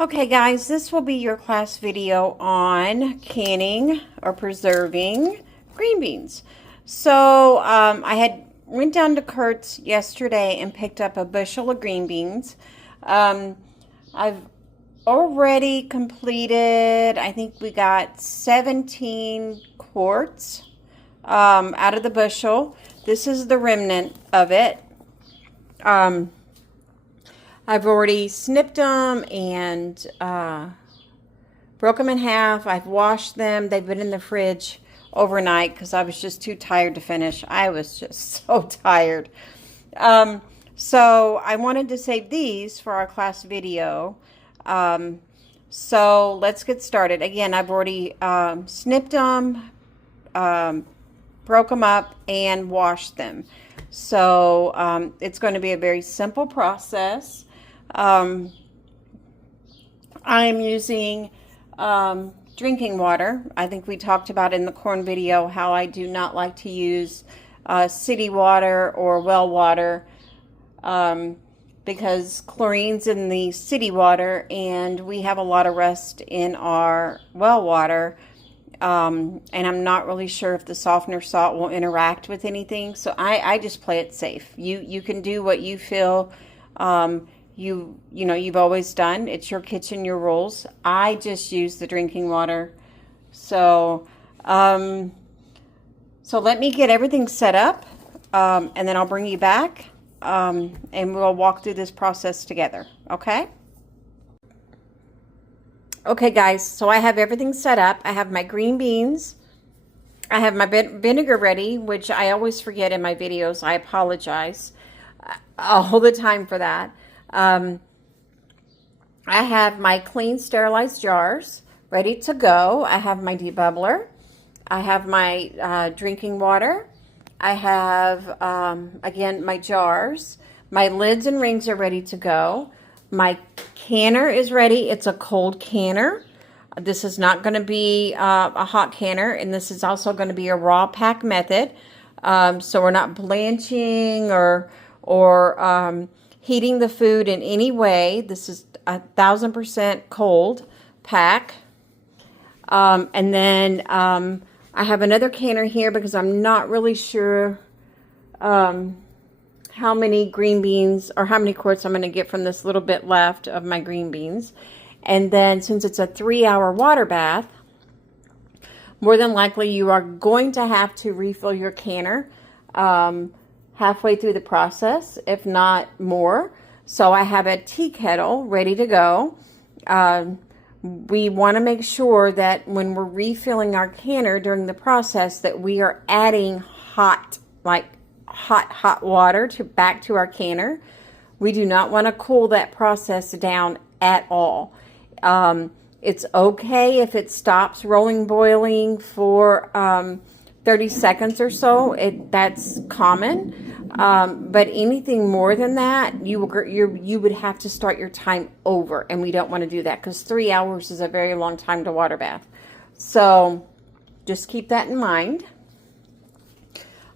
Okay guys, this will be your class video on canning or preserving green beans. So I had went down to Kurt's yesterday and picked up a bushel of green beans. I've already completed, I think we got 17 quarts out of the bushel. This is the remnant of it. I've already snipped them and broke them in half. I've washed them. They've been in the fridge overnight because I was just too tired to finish. I was just so tired. So I wanted to save these for our class video. So let's get started. Again, I've already snipped them, broke them up, and washed them. So it's going to be a very simple process. I am using drinking water. I think we talked about in the corn video how I do not like to use city water or well water because chlorine's in the city water and we have a lot of rust in our well water. And I'm not really sure if the softener salt will interact with anything. So I just play it safe. You can do what you feel you know you've always done. It's your kitchen, your rules. I just use the drinking water. So so let me get everything set up and then I'll bring you back and we'll walk through this process together. Okay guys, so I have everything set up. I have my green beans. I have my vinegar ready, which I always forget in my videos. I apologize all the time for that. I have my clean sterilized jars ready to go. I have my debubbler. I have my drinking water. I have, again, my jars. My lids and rings are ready to go. My canner is ready. It's a cold canner. This is not going to be a hot canner, and this is also going to be a raw pack method. So we're not blanching or heating the food in any way. This is 1,000% cold pack. And then I have another canner here because I'm not really sure how many green beans or how many quarts I'm going to get from this little bit left of my green beans. And then since it's a 3-hour water bath, more than likely you are going to have to refill your canner halfway through the process, if not more. So I have a tea kettle ready to go. We want to make sure that when we're refilling our canner during the process that we are adding hot water back to our canner. We do not want to cool that process down at all. It's okay if it stops rolling boiling for 30 seconds or so. That's common. But anything more than that, you would have to start your time over, and we don't want to do that because 3 hours is a very long time to water bath. So just keep that in mind.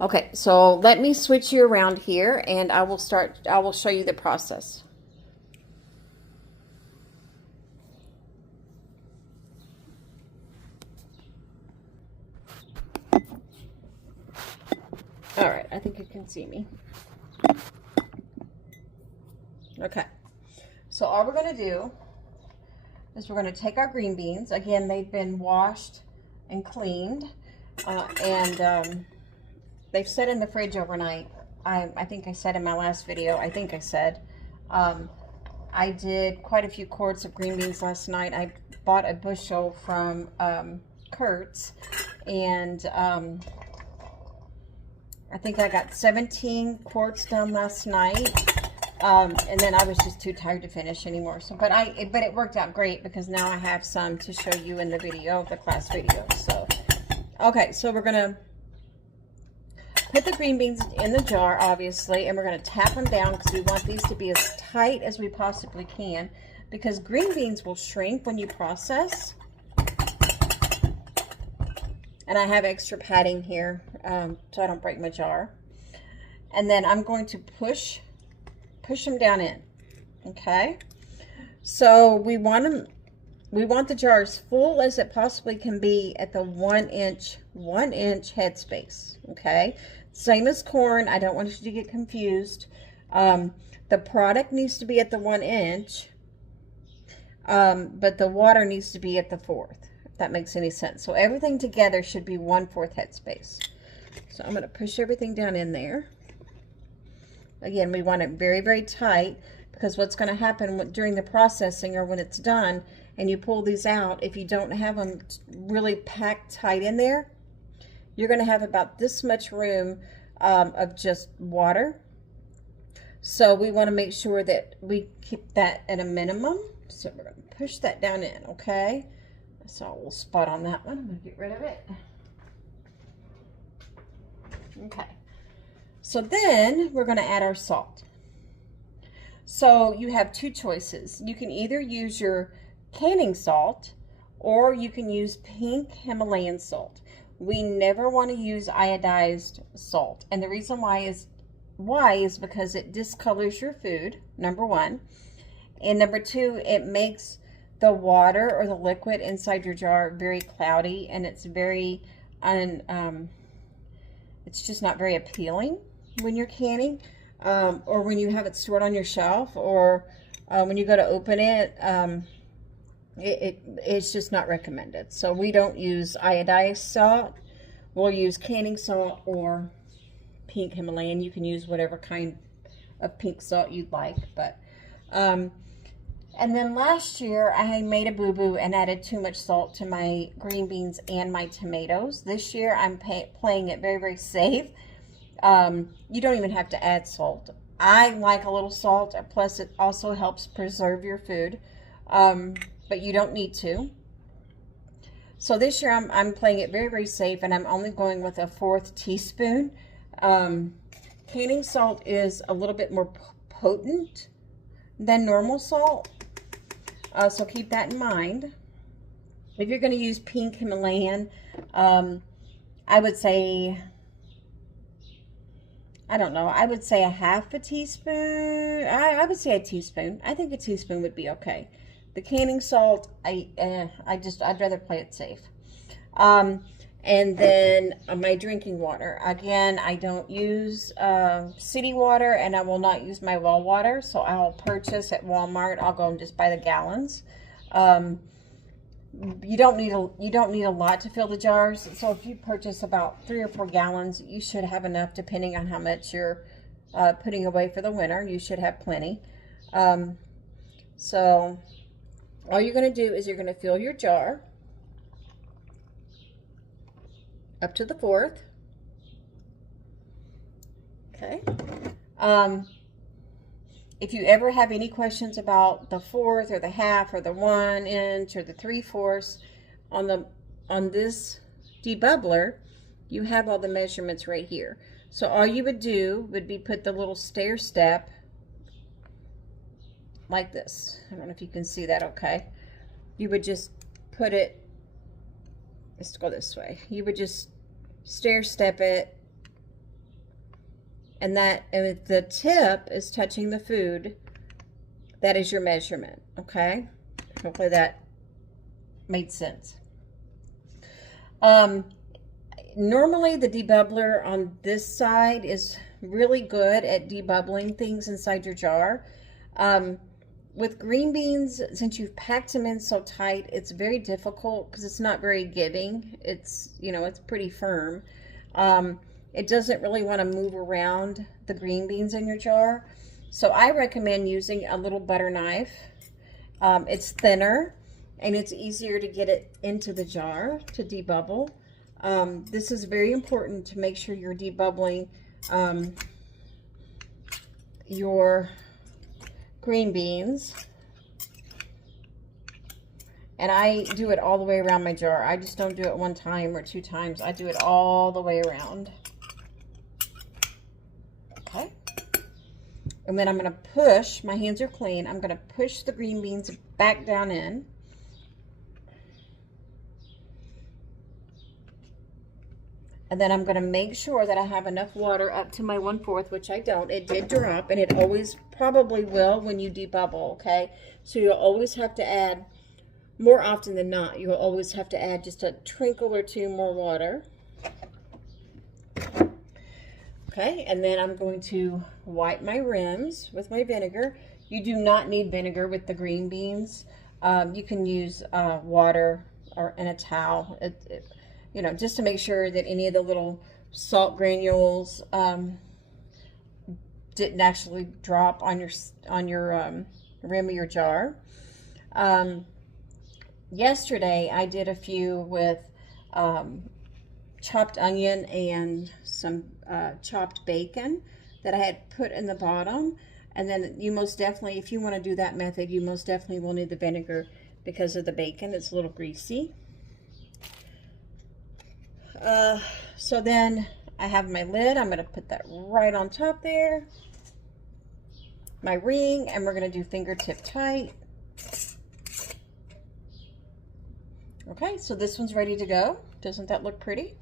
Okay, so let me switch you around here and I will show you the process. All right, I think you can see me. Okay, so all we're going to do is we're going to take our green beans. Again, they've been washed and cleaned, and they've set in the fridge overnight. I think I said in my last video, I did quite a few quarts of green beans last night. I bought a bushel from Kurt's, and I think I got 17 quarts done last night, and then I was just too tired to finish anymore. So, but it worked out great because now I have some to show you in the video, the class video. So, okay, so we're gonna put the green beans in the jar, obviously, and we're gonna tap them down because we want these to be as tight as we possibly can because green beans will shrink when you process. And I have extra padding here so I don't break my jar. And then I'm going to push them down in. Okay. So we want them, we want the jar as full as it possibly can be at the 1 inch headspace. Okay, same as corn. I don't want you to get confused. The product needs to be at the 1 inch, but the water needs to be at the 1/4, if that makes any sense. So everything together should be 1/4 headspace. So I'm going to push everything down in there. Again, we want it very, very tight, because what's going to happen during the processing, or when it's done and you pull these out, if you don't have them really packed tight in there, you're going to have about this much room of just water. So we want to make sure that we keep that at a minimum. So we're going to push that down in, okay? I saw a little spot on that one. I'm going to get rid of it. Okay. So then we're going to add our salt. So you have two choices. You can either use your canning salt, or you can use pink Himalayan salt. We never want to use iodized salt. And the reason why is because it discolors your food, number one. And number two, it makes the water or the liquid inside your jar very cloudy, and it's very, it's just not very appealing when you're canning, or when you have it stored on your shelf, or when you go to open it. It's just not recommended. So we don't use iodized salt. We'll use canning salt or pink Himalayan. You can use whatever kind of pink salt you'd like. But and then last year I made a boo-boo and added too much salt to my green beans and my tomatoes. This year I'm playing it very, very safe. You don't even have to add salt. I like a little salt, plus it also helps preserve your food, but you don't need to. So this year I'm playing it very, very safe, and I'm only going with a 1/4 teaspoon. Canning salt is a little bit more potent than normal salt, so keep that in mind. If you're going to use pink Himalayan, I would say, I don't know, I would say a 1/2 teaspoon. I would say a teaspoon. I think a teaspoon would be okay. The canning salt, I'd rather play it safe. And then my drinking water. Again, I don't use city water, and I will not use my well water. So I'll purchase at Walmart. I'll go and just buy the gallons. You don't need a lot to fill the jars. So if you purchase about 3 or 4 gallons, you should have enough, depending on how much you're putting away for the winter. You should have plenty. So all you're going to do is you're going to fill your jar up to the 1/4. Okay. If you ever have any questions about the 1/4 or the 1/2 or the 1 inch or the 3/4 on this debubbler, you have all the measurements right here. So all you would do would be put the little stair step like this. I don't know if you can see that okay. You would just put it, let's go this way. You would just stair step it, and if the tip is touching the food, that is your measurement, okay? Hopefully that made sense. Normally the debubbler on this side is really good at debubbling things inside your jar. With green beans, since you've packed them in so tight, it's very difficult because it's not very giving. It's, it's pretty firm. It doesn't really want to move around the green beans in your jar. So I recommend using a little butter knife. It's thinner, and it's easier to get it into the jar to debubble. This is very important to make sure you're debubbling your green beans. And I do it all the way around my jar. I just don't do it 1 time or 2 times. I do it all the way around. Okay. And then I'm going to push, my hands are clean, I'm going to push the green beans back down in. And then I'm going to make sure that I have enough water up to my 1/4, which I don't. It did drop, and it always probably will when you debubble, okay? So you'll always have to add, more often than not, you'll always have to add just a trinkle or two more water. Okay, and then I'm going to wipe my rims with my vinegar. You do not need vinegar with the green beans. You can use water or in a towel. You know, just to make sure that any of the little salt granules didn't actually drop on your rim of your jar. Yesterday I did a few with chopped onion and some chopped bacon that I had put in the bottom. And then you most definitely, if you want to do that method, you most definitely will need the vinegar because of the bacon. It's a little greasy. So then I have my lid. I'm going to put that right on top there. My ring, and we're going to do fingertip tight. Okay, so this one's ready to go. Doesn't that look pretty?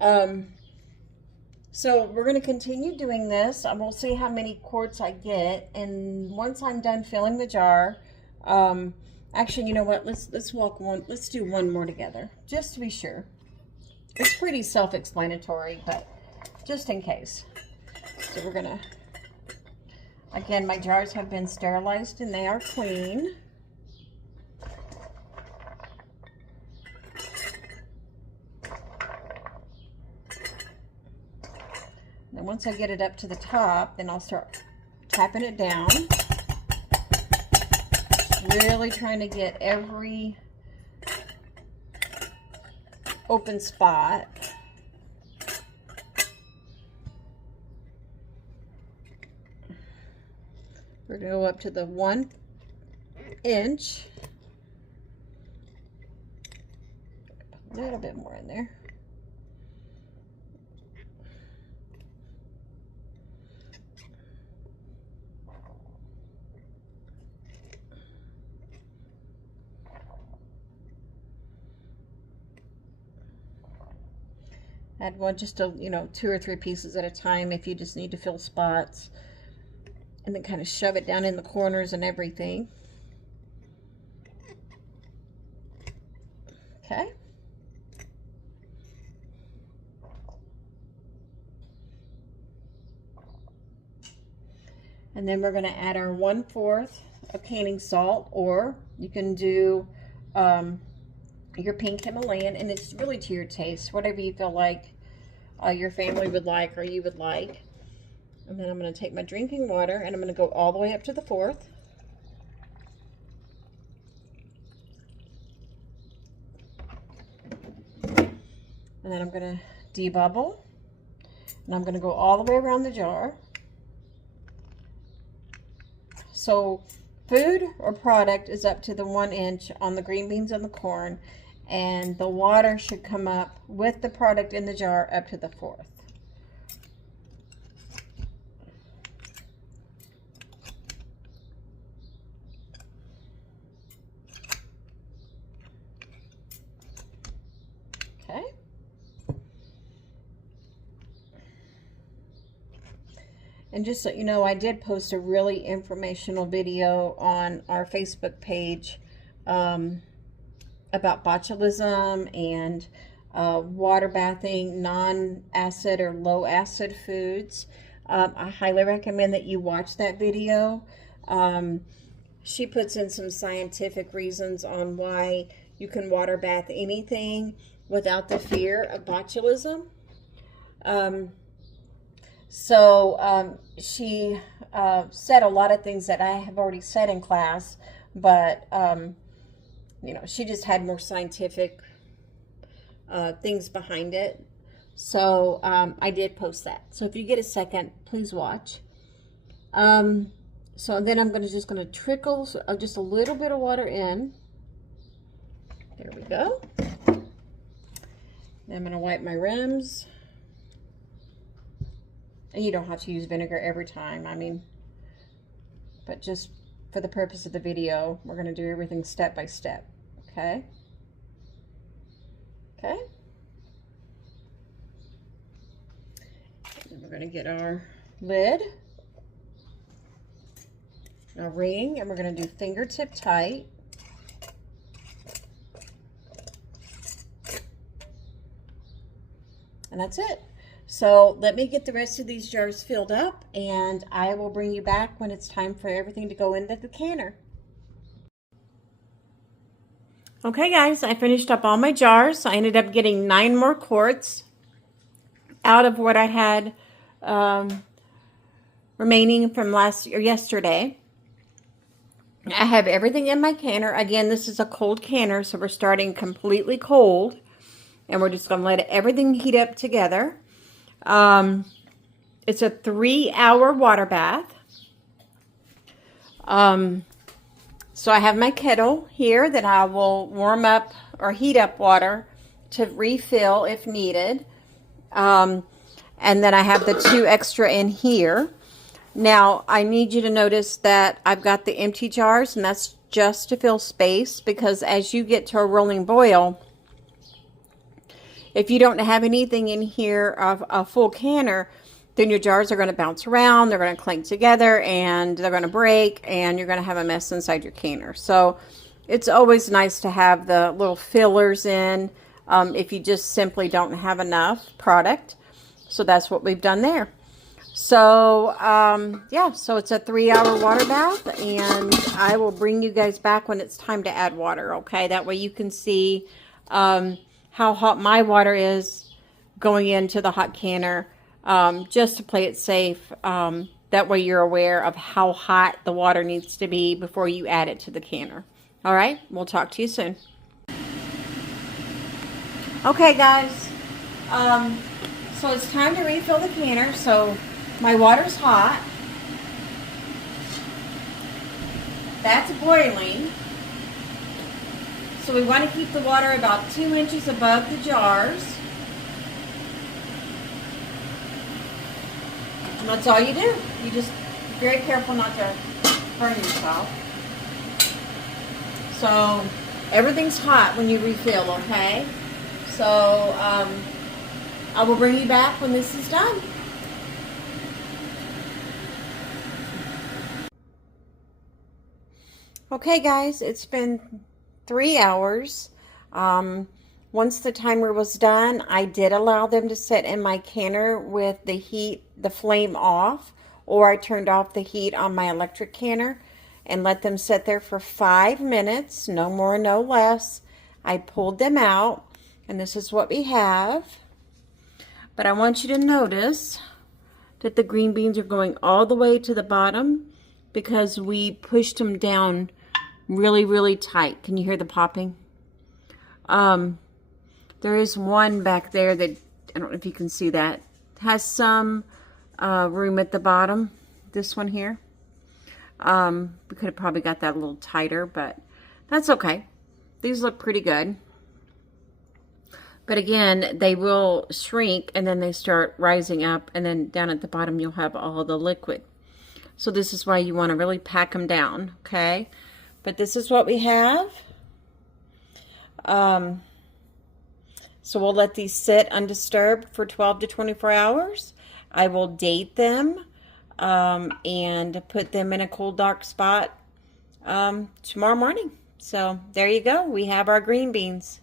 So we're going to continue doing this. We'll see how many quarts I get, and once I'm done filling the jar, actually, you know what? Let's do one more together, just to be sure. It's pretty self-explanatory, but just in case. So we're gonna, again, my jars have been sterilized and they are clean. And once I get it up to the top, then I'll start tapping it down. Really trying to get every open spot. We're going to go up to the 1 inch. A little bit more in there. Add one, just a, 2 or 3 pieces at a time if you just need to fill spots. And then kind of shove it down in the corners and everything. Okay. And then we're going to add our 1/4 of canning salt, or you can do your pink Himalayan, and it's really to your taste, whatever you feel like your family would like or you would like. And then I'm going to take my drinking water and I'm going to go all the way up to the 4th. And then I'm going to debubble, and I'm going to go all the way around the jar. So food or product is up to the 1 inch on the green beans and the corn, and the water should come up with the product in the jar up to the 4th. Okay. And just so you know, I did post a really informational video on our Facebook page about botulism and water bathing, non-acid or low acid foods. I highly recommend that you watch that video. She puts in some scientific reasons on why you can water bath anything without the fear of botulism. She said a lot of things that I have already said in class, but she just had more scientific things behind it. So I did post that. So if you get a second, please watch. So then I'm just going to trickle just a little bit of water in. There we go. Then I'm going to wipe my rims. And you don't have to use vinegar every time, but just for the purpose of the video, we're going to do everything step by step, okay? Okay? going to get our lid, our ring, and we're going to do fingertip tight. And that's it. So let me get the rest of these jars filled up, and I will bring you back when it's time for everything to go into the canner. Okay guys, I finished up all my jars. I ended up getting 9 more quarts out of what I had remaining from yesterday. I have everything in my canner. Again, this is a cold canner, so we're starting completely cold, and we're just going to let everything heat up together. It's a 3-hour water bath. So I have my kettle here that I will warm up or heat up water to refill if needed. And then I have the 2 extra in here. Now, I need you to notice that I've got the empty jars, and that's just to fill space, because as you get to a rolling boil, if you don't have anything in here of a full canner, then your jars are going to bounce around, they're going to clank together, and they're going to break, and you're going to have a mess inside your canner. So it's always nice to have the little fillers in if you just simply don't have enough product. So that's what we've done there. So yeah, so it's a 3-hour water bath, and I will bring you guys back when it's time to add water, okay? That way you can see how hot my water is going into the hot canner, just to play it safe. That way you're aware of how hot the water needs to be before you add it to the canner. All right, we'll talk to you soon. Okay, guys, so it's time to refill the canner. So my water's hot. That's boiling. So we want to keep the water about 2 inches above the jars. And that's all you do. You just be very careful not to burn yourself. So everything's hot when you refill, okay? So I will bring you back when this is done. Okay guys, it's been 3 hours. Once the timer was done, I did allow them to sit in my canner with the flame off, or I turned off the heat on my electric canner and let them sit there for 5 minutes, no more, no less. I pulled them out, and this is what we have. But I want you to notice that the green beans are going all the way to the bottom because we pushed them down really, really tight. Can you hear the popping? There is one back there that, I don't know if you can see that, has some room at the bottom. This one here. We could have probably got that a little tighter, but that's okay. These look pretty good. But again, they will shrink and then they start rising up, and then down at the bottom you'll have all the liquid. So this is why you want to really pack them down, okay? But this is what we have. So we'll let these sit undisturbed for 12 to 24 hours. I will date them and put them in a cool, dark spot tomorrow morning. So there you go. We have our green beans.